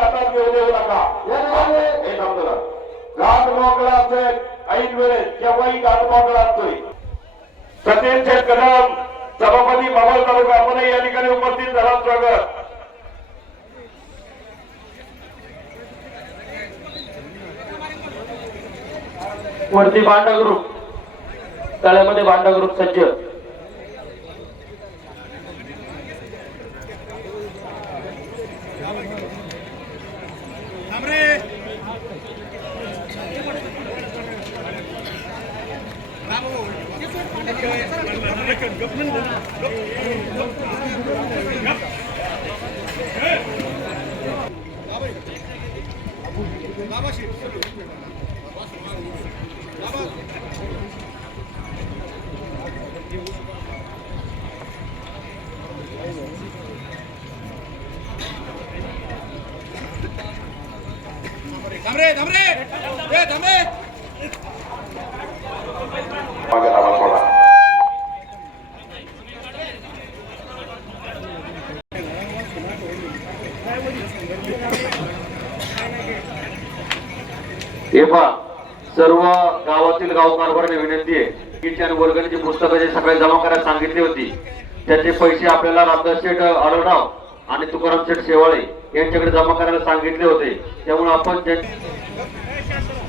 हातात येऊ नका. हे समजला घाट मोकळा असेल ऐन वेळेस केव्हाही घाट मोकळा असतोय. सचिन कदम सभापती मावळ तालुका आपणही या ठिकाणी उपस्थित झाला स्वागत. वरती भांडा ग्रुप तळ्यामध्ये भांडा ग्रुप सज्ज. 담배 담배 예 담배 हे पहा सर्व गावातील गाव कारभाराने विनंती आहे. की आणि वर्गणीची पुस्तकं जे सकाळी जमा करायला सांगितली होती त्याचे पैसे आपल्याला रामदास शेठ आढळराव आणि तुकाराम शेठ शेवाळे यांच्याकडे जमा करायला सांगितले होते. त्यामुळे आपण ज्या-